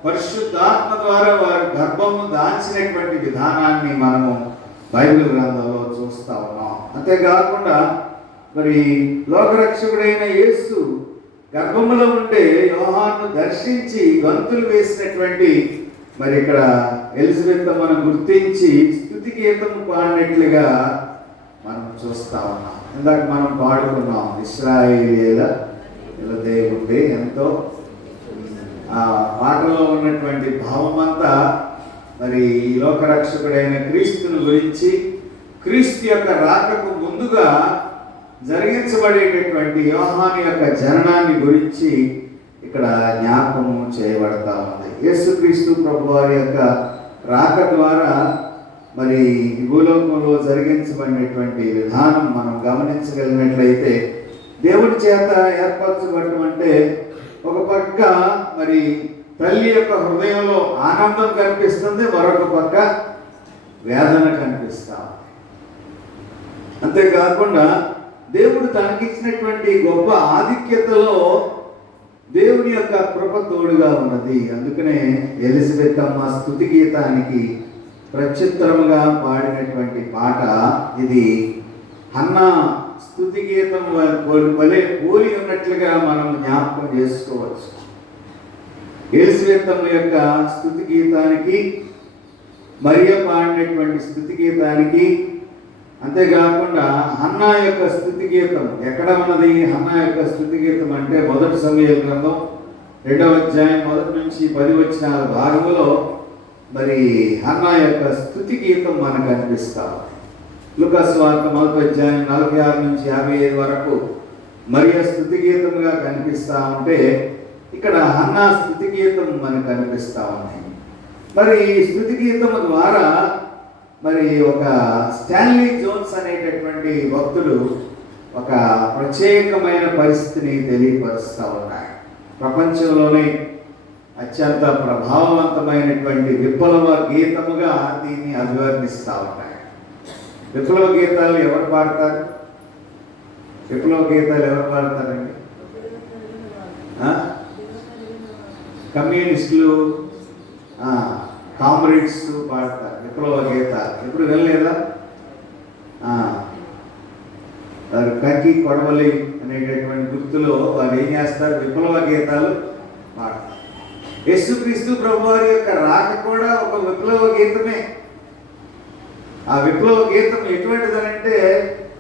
పరిశుద్ధాత్మ ద్వారా వారి గర్భము దాల్చినటువంటి విధానాన్ని మనము బైబిల్ గ్రంథంలో చూస్తా ఉన్నాం. అంతేకాకుండా మరి లోకరక్షకుడైన యేసు గర్భములో ఉండే యోహాను దర్శించి గంతులు వేసినటువంటి మరి ఇక్కడ ఎలిజబెత్ మనం గుర్తించి స్తుతి గీతం పాడినట్లుగా మనం చూస్తా ఉన్నాం. ఇందాక మనం పాడుకున్నాం, ఇశ్రాయేలీయుల దేవుడే. ఎంతో ఆ పాటలో ఉన్నటువంటి భావం అంతా మరి ఈ లోకరక్షకుడైన క్రీస్తుని గురించి, క్రీస్తు యొక్క రాకకు ముందుగా జరిగించబడేటటువంటి యోహాను యొక్క జననాన్ని గురించి ఇక్కడ జ్ఞాపకం చేయబడతా ఉంది. యేసుక్రీస్తు ప్రభువారి యొక్క రాక ద్వారా మరి భూలోకంలో జరిగించబడినటువంటి విధానం మనం గమనించగలిగినట్లయితే, దేవుడి చేత ఏర్పరచబడటం అంటే ఒక పక్క మరి తల్లి యొక్క హృదయంలో ఆనందం కనిపిస్తుంది, మరొక పక్క వేదన కనిపిస్తా. అంతేకాకుండా దేవుడు తనకిచ్చినటువంటి గొప్ప ఆధిక్యతలో దేవుని యొక్క కృప తోడుగా ఉన్నది. అందుకనే ఎలిజబెత్ అమ్మ స్తుతి గీతానికి ప్రత్యుత్తరముగా పాడినటువంటి పాట ఇది. హన్నా స్తుతి గీతం వలె పోలి ఉన్నట్లుగా మనం జ్ఞాపకం చేసుకోవచ్చు. ఎలిజబెత్ అమ్మ యొక్క స్తుతి గీతానికి, మరియ పాడినటువంటి స్తుతి గీతానికి, అంతేకాకుండా హన్నా యొక్క స్తుతి గీతం ఎక్కడ ఉన్నది? హన్నా యొక్క స్తుతి గీతం అంటే 1 సమూయేలు గ్రంథం 2వ అధ్యాయం 1 నుంచి 10 వచనాల భాగంలో మరి హన్నా యొక్క స్తుతి గీతం మనకు కనిపిస్తాం. లూకా సువార్త 1వ అధ్యాయం 46 నుంచి 55 వరకు మరియ స్తుతి గీతంగా కనిపిస్తా ఉంటే, ఇక్కడ హన్నా స్తుతి గీతం మనకు కనిపిస్తా ఉన్నాయి. మరి ఈ స్తుతి గీతం ద్వారా మరి ఒక స్టాన్లీ జోన్స్ అనేటటువంటి భక్తులు ఒక ప్రత్యేకమైన పరిస్థితిని తెలియపరుస్తూ ఉన్నాయి. ప్రపంచంలోనే అత్యంత ప్రభావవంతమైనటువంటి విప్లవ గీతముగా దీన్ని అభివర్ణిస్తూ ఉన్నాయి. విప్లవ గీతాలు ఎవరు పాడతారు? విప్లవ గీతాలు ఎవరు పాడతారండి? కమ్యూనిస్టులు, కామ్రేడ్స్ పాడతారు విప్లవ గీతాలు. ఎప్పుడు వెళ్ళలేదా? కంకి కొడవలి అనేటటువంటి గుర్తులో వాళ్ళు ఏం చేస్తారు? విప్లవ గీతాలు పాడతారు. యేసుక్రీస్తు ప్రభువారి యొక్క రాక కూడా ఒక విప్లవ గీతమే. ఆ విప్లవ గీతం ఎటువంటిదనంటే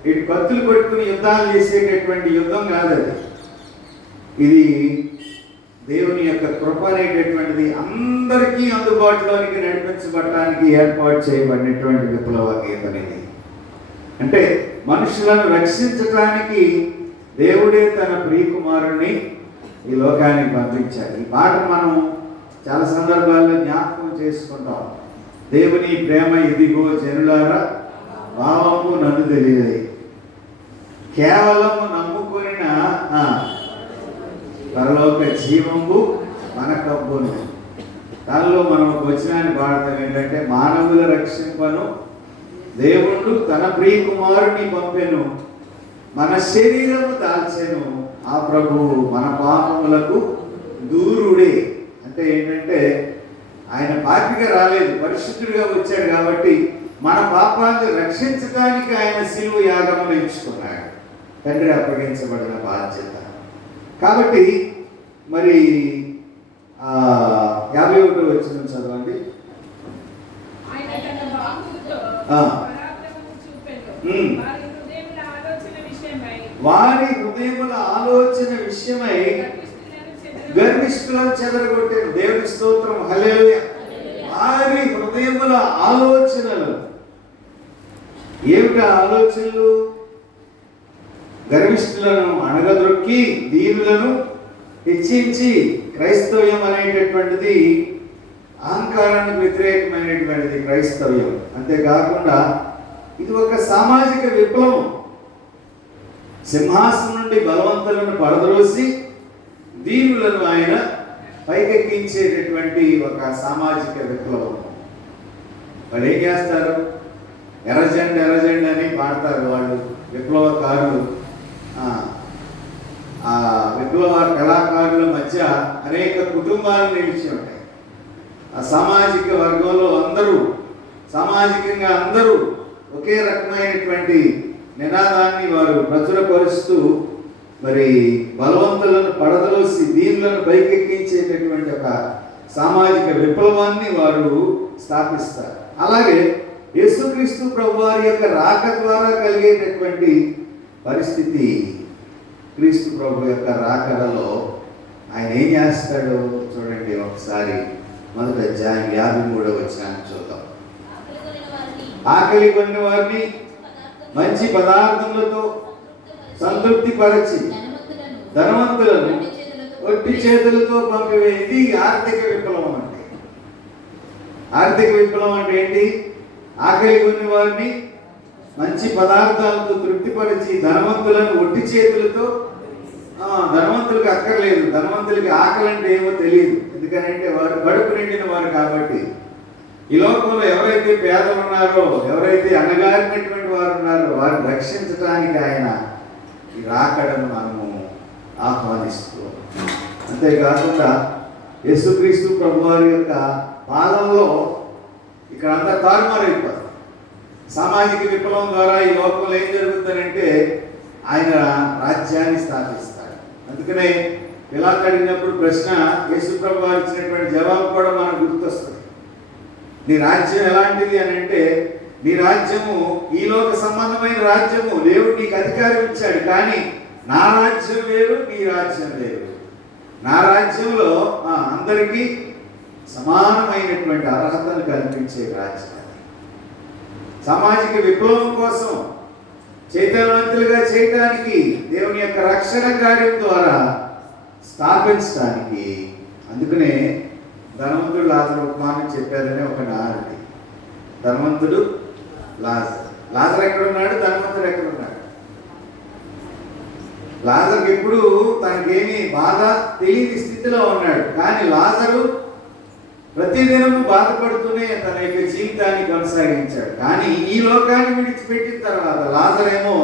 ఇటు కత్తులు కొట్టుకుని యుద్ధాలు చేసేటటువంటి యుద్ధం కాదది. ఇది దేవుని యొక్క కృప అనేటటువంటిది అందరికీ అందుబాటులోనికి నడిపించబడటానికి ఏర్పాటు చేయబడినటువంటి విప్లవ గీతం ఇది. అంటే మనుషులను రక్షించటానికి దేవుడే తన ప్రియకుమారుణ్ణి ఈ లోకానికి పంపించాడు. ఈ పాట మనం చాలా సందర్భాల్లో జ్ఞాపకం చేసుకుంటాం. దేవుని ప్రేమ ఇదిగో జనులారా, భావము నన్ను తెలియదు, కేవలము నమ్ముకొనిన పరలోక జీవము మన కబ్బును. దానిలో మనం ఒక వచనాన్ని పాడతాం ఏంటంటే, మానవుల రక్షింపను దేవుడు తన ప్రియ కుమారుని పంపెను, మన శరీరము దాల్చెను, ఆ ప్రభువు మన పాపములకు దూరుడే. అంటే ఏంటంటే ఆయన పాపిగా రాలేదు, పరిశుద్ధుడిగా వచ్చాడు. కాబట్టి మన పాపాన్ని రక్షించడానికి ఆయన శిలువ యాగమును ఎంచుకున్నాడు, తండ్రి అప్పగించబడిన బాధ్యత. కాబట్టి మరి 51వ వచనం చదవండి. వారి హృదయముల ఆలోచన విషయమై గర్విష్ఠులను చెదరగొట్టారు. దేవుని స్తోత్రం, హల్లెలూయా. వారి హృదయముల ఆలోచనలు ఏమిటా ఆలోచనలు? గర్విష్ఠులను అణగద్రొక్కి దీనులను హెచ్చించి, క్రైస్తవ్యం అనేటటువంటిది అహంకారానికి వ్యతిరేకమైనటువంటిది క్రైస్తవ్యం. అంతేకాకుండా ఇది ఒక సామాజిక విప్లవం. సింహాసనం నుండి బలవంతులను పడద్రోసి దీనులను ఆయన పైకెక్కించేటటువంటి ఒక సామాజిక విప్లవం. వాళ్ళు ఏం చేస్తారు? ఎర్రజెండ ఎర్రజెండ అని పాడతారు వాళ్ళు విప్లవకారులు. ఆ విప్లవ కళాకారుల మధ్య అనేక కుటుంబాలు నిలిచి ఉంటాయి. ఆ సామాజిక వర్గంలో అందరూ సామాజికంగా అందరూ ఒకే రకమైనటువంటి నినాదాన్ని వారు ప్రచురపరుస్తూ మరి బలవంతులను పడదలోసి దీనులను పైకెక్కించేటటువంటి ఒక సామాజిక విప్లవాన్ని వారు స్థాపిస్తారు. అలాగే యేసుక్రీస్తు ప్రభువారి యొక్క రాక ద్వారా కలిగేటటువంటి పరిస్థితి, క్రీస్తు ప్రభు యొక్క రాకడలో ఆయన ఏం చేస్తాడో చూడండి. ఒకసారి మొదటి అధ్యాయం 53వ వచనాన్ని చూద్దాం. ఆకలి కొన్న వారిని మంచి పదార్థములతో సంతృప్తి పరచి ధనవంతులను ఒట్టి చేతులతో పంపివేది ఆర్థిక విప్లవం అంటే. ఆర్థిక విప్లవం అంటే ఏంటి? ఆకలి కొన్ని వారిని మంచి పదార్థాలతో తృప్తిపరిచి ధనవంతులను ఒట్టి చేతులతో, ధనవంతులకు అక్కర్లేదు, ధనవంతులకి ఆకలి అంటే ఏమో తెలియదు, ఎందుకంటే వారు కడుపు నిండిన వారు కాబట్టి. ఈ లోకంలో ఎవరైతే పేదలు ఉన్నారో, ఎవరైతే అణగారినటువంటి వారు ఉన్నారో వారిని రక్షించడానికి ఆయన ఈ రాకడను మనము ఆహ్వానిస్తూ, అంతేకాకుండా యేసుక్రీస్తు ప్రభువారి యొక్క పాలనలో ఇక్కడ అంతా తారుమారైపోతుంది. సామాజిక విప్లవం ద్వారా ఈ లోకంలో ఏం జరుగుతుందంటే ఆయన రాజ్యాన్ని స్థాపిస్తాడు. అందుకనే పిలాతు అడిగినప్పుడు ప్రశ్న, యేసు ప్రభువారు ఇచ్చినటువంటి జవాబు కూడా మనకు గుర్తొస్తుంది. నీ రాజ్యం ఎలాంటిది అని అంటే, నీ రాజ్యము ఈ లోక సంబంధమైన రాజ్యము, దేవుడు నీకు అధికారం ఇచ్చాడు, కానీ నా రాజ్యం వేరు, నీ రాజ్యం వేరు. నా రాజ్యంలో అందరికీ సమానమైనటువంటి అర్హతను కల్పించే రాజ్యం. సామాజిక విప్లవం కోసం చైతన్యవంతులుగా చేయడానికి, దేవుని యొక్క రక్షణ కార్యం ద్వారా స్థాపించడానికి. అందుకనే ధనవంతుడు లాజరు ఉపమానం చెప్పారనే ఒక నానుడి. ధనవంతుడు లాజరు ఎక్కడున్నాడు, ధనవంతుడు ఎక్కడున్నాడు? లాజరు ఎప్పుడు తనకేమీ బాధ తెలియని స్థితిలో ఉన్నాడు, కానీ లాజరు ప్రతిదినము బాధపడుతూనే తన యొక్క జీవితాన్ని కొనసాగించాడు. కానీ ఈ లోకాన్ని విడిచిపెట్టిన తర్వాత లాజరేమో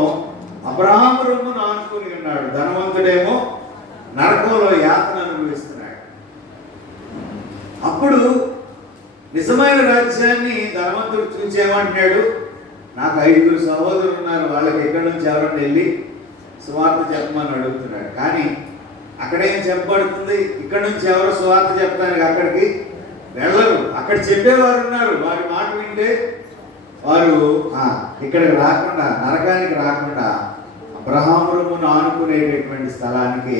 అబ్రహాము రొమ్మును ఆనుకుని ఉన్నాడు, ధనవంతుడేమో నరకంలో యాతన అనుభవిస్తున్నాడు. అప్పుడు నిజమైన రాజ్యాన్ని ధనవంతుడు చూసేమంటున్నాడు, నాకు 5 సహోదరులు ఉన్నారు, వాళ్ళకి ఎక్కడి నుంచి ఎవరైనా వెళ్ళి సువార్త చెప్పమని అడుగుతున్నాడు. కానీ అక్కడేం చెప్పబడుతుంది, ఇక్కడ నుంచి ఎవరు సువార్త చెప్పడానికి అక్కడికి వెళ్ళరు. అక్కడ చెప్పేవారు ఉన్నారు, వారి మాట వింటే వారు ఇక్కడికి రాకుండా, నరకానికి రాకుండా అబ్రహాము రొమ్మును ఆనుకునేటటువంటి స్థలానికి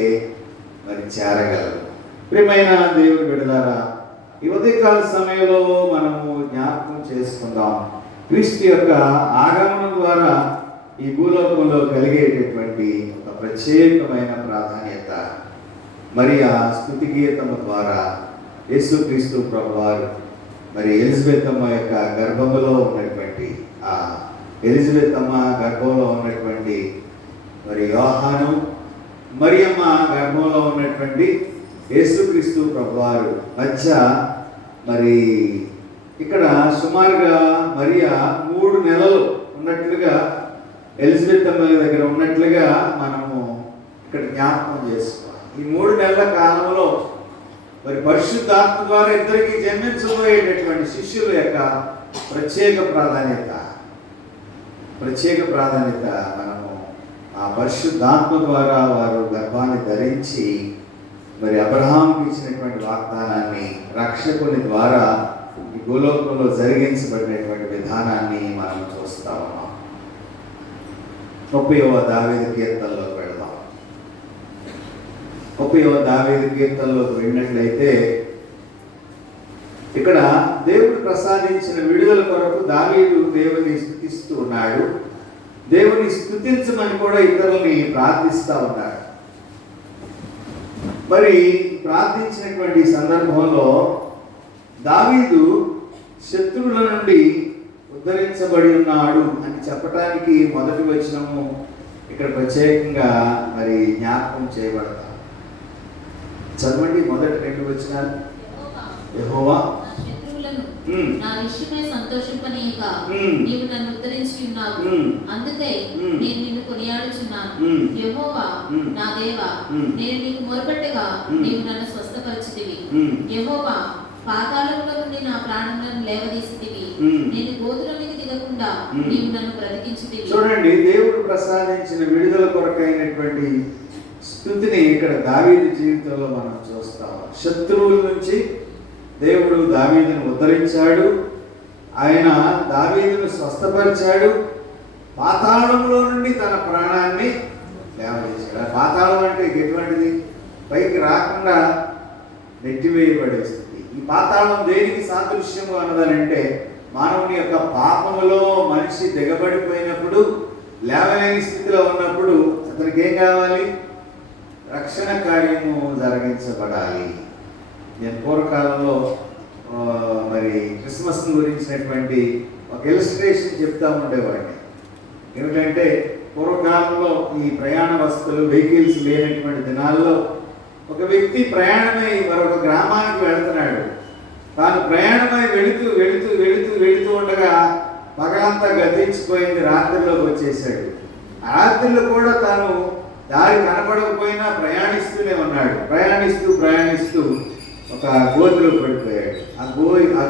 మరి చేరగలరు. ప్రియమైన దేవుని బిడ్డలారా, ఈ ఉదయకాల సమయంలో మనము జ్ఞాపకం చేసుకుందాం, క్రీస్తు యొక్క ఆగమనం ద్వారా ఈ భూలోకంలో కలిగేటటువంటి ఒక ప్రత్యేకమైన ప్రాధాన్యత. మరి ఆ స్తుతి గీతము ద్వారా యేసుక్రీస్తు ప్రభువారు మరి ఎలిజబెత్ అమ్మ యొక్క గర్భములో ఉన్నటువంటి, ఆ ఎలిజబెత్ అమ్మ గర్భంలో ఉన్నటువంటి మరి యోహాను, మరియమ్మ గర్భంలో ఉన్నటువంటి యేసుక్రీస్తు ప్రభువారు మధ్య మరి ఇక్కడ సుమారుగా మరియా 3 నెలలు ఉన్నట్లుగా, ఎలిజబెత్ అమ్మ దగ్గర ఉన్నట్లుగా మనము ఇక్కడ జ్ఞాపకం చేసుకోవాలి. ఈ 3 నెలల కాలంలో మరి పరిశుద్ధాత్మ ద్వారా ఇద్దరికి జన్మించబోయేటటువంటి శిష్యుల యొక్క ప్రత్యేక ప్రాధాన్యత మనము ఆ పరిశుద్ధాత్మ ద్వారా వారు గర్భాన్ని ధరించి మరి అబ్రహాముకి ఇచ్చినటువంటి వాగ్దానాన్ని, రక్షకుని ద్వారా ఈ భూలోకంలో జరిగించబడినటువంటి విధానాన్ని మనం చూస్తా ఉన్నాం. 30వ దావీదు కీర్తనలోకి వెళ్దాం. 30వ దావీదు కీర్తనలోకి వెళ్ళినట్లయితే ఇక్కడ దేవుడు ప్రసాదించిన విడుదల కొరకు దావీదు దేవుని స్తుతిస్తూ ఉన్నాడు. దేవుని స్తుతించమని కూడా ఇతరులని ప్రార్థిస్తూ ఉన్నాడు. మరి ప్రార్థించినటువంటి సందర్భంలో దావీదు శత్రువుల నుండి ఉద్ధరించబడి ఉన్నాడు అని చెప్పడానికి మొదటి వచనము ఇక్కడ ప్రత్యేకంగా మరి జ్ఞాపకం చేయబడతాం. చదవండి మొదటి 2 వచనాలు. యెహోవా నా విషయమై సంతోషింపనీయక నీవు నన్ను ఉద్ధరించి ఉన్నావు, అందుకై నేను నిన్ను కొనియాడుచున్నాను. యెహోవా నా దేవా, నేను నీకు మొరపెట్టగా నీవు నన్ను స్వస్థపరచితివి. యెహోవా పాతాళంలో నుండి నా ప్రాణములను లేవదీసితివి. నేను గోతులోనికి దిగకుండా నీవు నన్ను బ్రతికించితివి. చూడండి, దేవుడు ప్రసాదించిన విడుదల కొరకైనటువంటి స్థుతిని ఇక్కడ దావీదు జీవితంలో మనం చూస్తాం. శత్రువుల నుంచి దేవుడు దావీదును ఉద్ధరించాడు. ఆయన దావీదును స్వస్థపరిచాడు. పాతాళంలో నుండి తన ప్రాణాన్ని లేవదీశాడు. పాతాళం అంటే ఎటువంటిది? పైకి రాకుండా నెట్టివేయబడేస్తుంది. ఈ పాతాళం దేనికి సాదృశ్యము అన్నదానంటే, మానవుని యొక్క పాపములో మనిషి దిగబడిపోయినప్పుడు, లేవలేని స్థితిలో ఉన్నప్పుడు అతనికి ఏం కావాలి? రక్షణ కార్యము జరిగించబడాలి. నేను పూర్వకాలంలో మరి క్రిస్మస్ గురించినటువంటి ఒక ఇలస్ట్రేషన్ చెప్తా ఉండేవాడిని. ఏమిటంటే, పూర్వకాలంలో ఈ ప్రయాణ వస్తువులు వెహికల్స్ లేనటువంటి దినాల్లో ఒక వ్యక్తి ప్రయాణమై మరొక గ్రామానికి వెళుతున్నాడు. తాను ప్రయాణమై వెళుతూ వెళుతూ వెళుతూ వెళుతూ ఉండగా పగలంతా గతించిపోయింది, రాత్రిలోకి వచ్చేసాడు. రాత్రిలో కూడా తాను దారి కనపడకపోయినా ప్రయాణిస్తూనే ఉన్నాడు. ప్రయాణిస్తూ ప్రయాణిస్తూ ఒక గోతిలో పడిపోయాడు. ఆ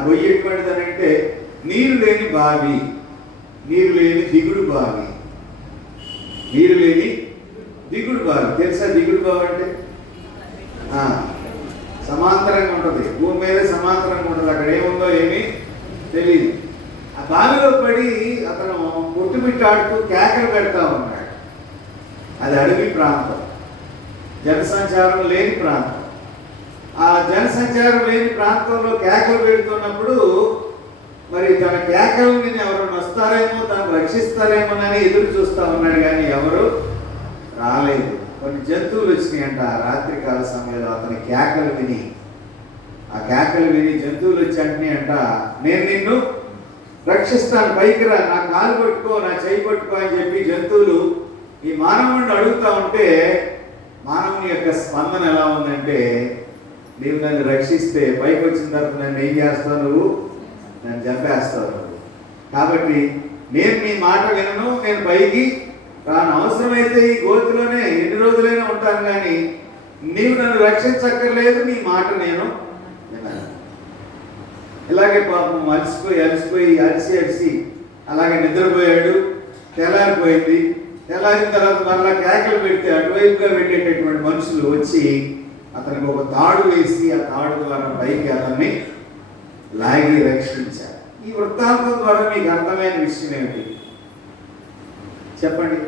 గొయ్యి ఎటువంటిదనంటే నీరు లేని బావి, నీరు లేని దిగుడు బావి. నీరు లేని దిగుడు బావి తెలుసా? దిగుడు బావి అంటే సమాంతరంగా ఉంటుంది, భూమి మీద సమాంతరంగా ఉంటుంది. అక్కడ ఏముందో ఏమీ తెలియదు. ఆ బావిలో పడి అతను కొట్టుమిట్టాడుతూ కేకలు పెడతా ఉన్నాడు. అది అడవి ప్రాంతం, జనసంచారం లేని ప్రాంతం. ఆ జనసంచారం లేని ప్రాంతంలో కేకలు పెడుతున్నప్పుడు మరి తన కేకలు విని ఎవరు వస్తారేమో, తను రక్షిస్తారేమోనని ఎదురు చూస్తూ ఉన్నాడు. కానీ ఎవరు రాలేదు. కొన్ని జంతువులు వచ్చినాయంట ఆ రాత్రికాల సమయంలో. అతని కేకలు విని, ఆ కేకలు విని జంతువులు వచ్చి అంటున్నాయంట, నేను నిన్ను రక్షిస్తాను, పైకి రా, నా కాలు పట్టుకో, నా చేయి పట్టుకో అని చెప్పి జంతువులు ఈ మానవుడిని అడుగుతూ ఉంటే, మానవుని యొక్క స్పందన ఎలా ఉందంటే, నీవు నన్ను రక్షిస్తే పైకి వచ్చిన తర్వాత నన్ను ఏం చేస్తావు? నువ్వు నన్ను చంపేస్తావు నువ్వు. కాబట్టి నేను నీ మాట వినను, నేను పైకి రాను. అవసరమైతే ఈ గోతిలోనే ఎన్ని రోజులైనా ఉంటాను, కానీ నీవు నన్ను రక్షించక్కర్లేదు, నీ మాట నేను విన్నాను. ఇలాగే పాపం అలసిపోయి అరిసి అలాగే నిద్రపోయాడు. తెల్లారిపోయింది. తెల్లారిన తర్వాత మళ్ళా కేకలు పెడితే అటువైపుగా వెళ్ళేటటువంటి మనుషులు వచ్చి అతనికి ఒక తాడు వేసి ఆ తాడు ద్వారా పైకి అతన్ని లాగి రక్షించారు. ఈ వృత్తాంతం ద్వారా మీకు అర్థమైన విషయం ఏమిటి చెప్పండి?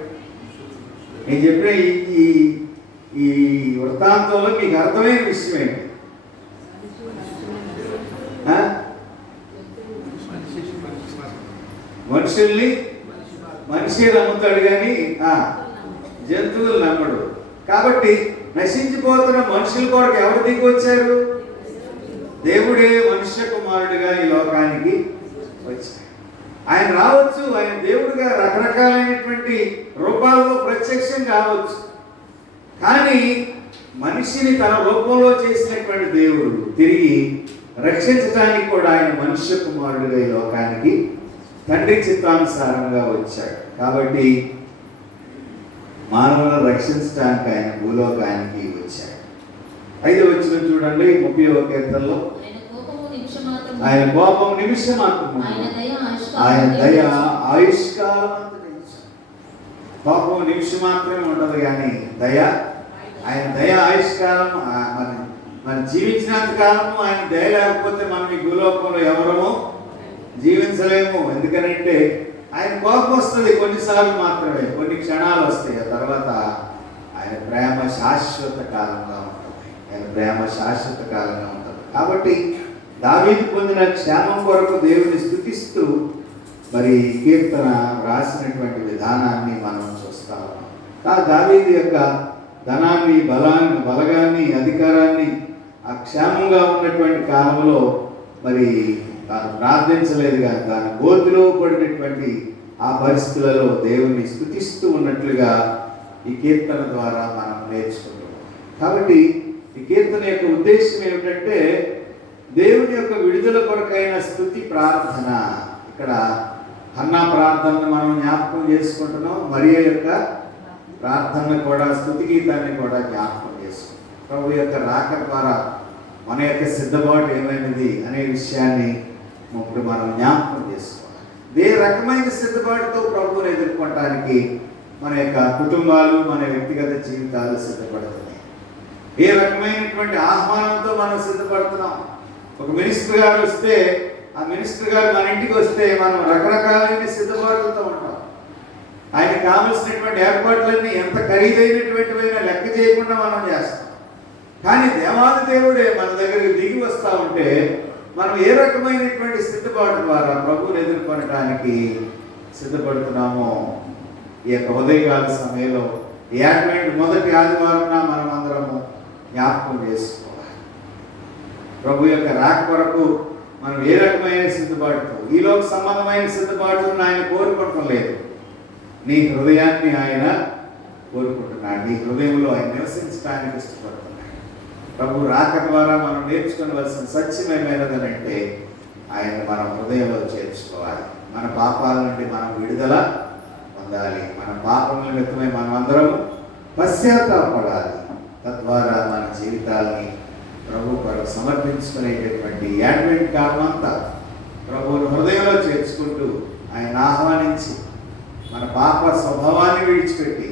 నేను చెప్పిన ఈ వృత్తాంతంలో మీకు అర్థమైన విషయం ఏంటి? మనుషుల్ని మనిషి నమ్ముతాడు కానీ జంతువులు నమ్మడు. కాబట్టి నశించిపోతున్న మనుషుల కొరకు ఎవరు దిగి వచ్చారు? దేవుడే మనుష్య కుమారుడిగా ఈ లోకానికి వచ్చాడు. ఆయన రావచ్చు, ఆయన దేవుడిగా రకరకాలైనటువంటి రూపాల్లో ప్రత్యక్షం కావచ్చు. కానీ మనిషిని తన రూపంలో చేసినటువంటి దేవుడు తిరిగి రక్షించడానికి కూడా ఆయన మనుష్య కుమారుడిగా ఈ లోకానికి తండ్రి చిత్తానుసారంగా వచ్చాడు. కాబట్టి మానవులను రక్షించడానికి ఆయన భూలోకానికి వచ్చాడు. 5వ వచనం చూడండి, 30వ కీర్తనలో, ఆయన కోపం నిమిషమాత్రము, ఆయన దయ ఆయుష్కాలం. కోపం నిమిషం మాత్రమే ఉండదు, కానీ ఆయన దయ ఆయుష్కాలం. మనం జీవించినంత కాలము ఆయన దయ లేకపోతే మనం ఈ భూలోకంలో ఎవరము జీవించలేము. ఎందుకనంటే ఆయన కోపం వస్తుంది కొన్నిసార్లు మాత్రమే, కొన్ని క్షణాలు వస్తాయి. ఆ తర్వాత ఆయన ప్రేమ శాశ్వత కాలంగా ఉంటుంది. ఆయన ప్రేమ శాశ్వత కాలంగా ఉంటుంది. కాబట్టి దావీదు పొందిన క్షేమం కొరకు దేవుని స్తుతిస్తూ మరి కీర్తన రాసినటువంటి విధానాన్ని మనం చూస్తా ఉన్నాం. దావీదు యొక్క ధనాన్ని, బలగాన్ని, అధికారాన్ని ఆ క్షేమంగా ఉన్నటువంటి కాలంలో మరి తాను ప్రార్థించలేదు, కానీ తాను గోతిలో పడినటువంటి ఆ పరిస్థితులలో దేవుణ్ణి స్తుతిస్తూ ఉన్నట్లుగా ఈ కీర్తన ద్వారా మనం నేర్చుకుంటాం. కాబట్టి ఈ కీర్తన యొక్క ఉద్దేశం ఏమిటంటే, దేవుని యొక్క విడుదల కొరకైన స్తుతి ప్రార్థన. ఇక్కడ హన్నా ప్రార్థనను మనం జ్ఞాపకం చేసుకుంటున్నాం. మరియ యొక్క ప్రార్థన కూడా, స్తుతి గీతాన్ని కూడా జ్ఞాపకం చేసుకుంటాం. ప్రభు యొక్క రాక ద్వారా మన యొక్క సిద్ధపాటు ఏమైనది అనే విషయాన్ని ఇప్పుడు మనం జ్ఞాపకం చేసుకోవాలి. ఏ రకమైన సిద్ధపాటుతో ప్రభువుని ఎదుర్కొనడానికి మన యొక్క కుటుంబాలు, మన వ్యక్తిగత జీవితాలు సిద్ధపడుతున్నాయి? ఏ రకమైనటువంటి ఆహ్వానంతో మనం సిద్ధపడుతున్నాం? ఒక మినిస్టర్ గారు వస్తే, ఆ మినిస్టర్ గారు మన ఇంటికి వస్తే మనం రకరకాలైన సిద్ధపాట్లతో ఉంటాం. ఆయనకు కావలసినటువంటి ఏర్పాట్లన్నీ ఎంత ఖరీదైనటువంటివైనా లెక్క చేయకుండా మనం చేస్తాం. కానీ దేవాది దేవుడే మన దగ్గరికి దిగి వస్తూ ఉంటే మనం ఏ రకమైనటువంటి సిద్ధపాటు ద్వారా ప్రభువుని ఎదుర్కొనడానికి సిద్ధపడుతున్నామో ఈ యొక్క ఉదయకాల సమయంలో యాడ్మెంట్ మొదటి ఆదివారంగా మనం అందరము జ్ఞాపకం చేసుకోవాలి. ప్రభు యొక్క రాక కొరకు మనం ఏ రకమైన సిద్ధపాటుతో, ఈలోకి సంబంధమైన సిద్ధపాటును ఆయన కోరుకోవటం లేదు. నీ హృదయాన్ని ఆయన కోరుకుంటున్నాడు. నీ హృదయంలో ఆయన నివసించడానికి ఇష్టపడుతున్నాడు. ప్రభు రాక ద్వారా మనం నేర్చుకోవలసిన సత్యమేమైనదనంటే ఆయన మన హృదయంలో చేర్చుకోవాలి. మన పాపాల నుండి మనం విడుదల పొందాలి. మన పాపముల నిమిత్తమై మనం అందరం పశ్చాత్తాపడాలి. తద్వారా మన జీవితాలని ప్రభు కొరకు సమర్పించుకునేటటువంటి యాడ్మెంట్ కాలం అంతా ప్రభువుని హృదయంలో చేర్చుకుంటూ ఆయన ఆహ్వానించి మన పాప స్వభావాన్ని విడిచిపెట్టి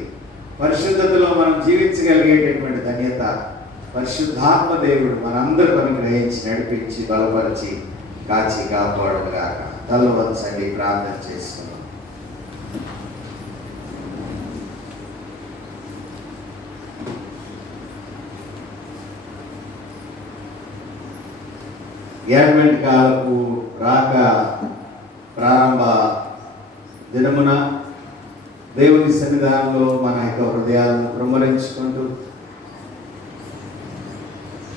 పరిశుద్ధతలో మనం జీవించగలిగేటటువంటి ధన్యత పరిశుద్ధాత్మ దేవుడు మనందరూ అనుగ్రహించి నడిపించి బలపరిచి కాచి కాపాడుగాక. తల వంచండి, ప్రార్థన చేస్తున్నాం. యాడ్మెంట్ కాలపు రాక ప్రారంభ దినమున దేవుని సన్నిధానంలో మన యొక్క హృదయాలను కుమ్మరించుకుంటూ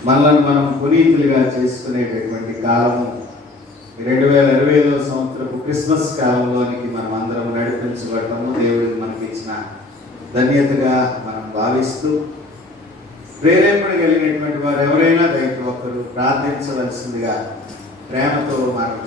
మనల్ని మనం పునీతులుగా చేసుకునేటటువంటి కాలము 2025వ సంవత్సరపు క్రిస్మస్ కాలంలోనికి మనం అందరం నడిపించబడటము దేవుడికి మనకి ఇచ్చిన ధన్యతగా మనం భావిస్తూ ప్రేరేపణ కలిగినటువంటి వారు ఎవరైనా దయతో ఒకరు ప్రార్థించవలసిందిగా ప్రేమతో మనం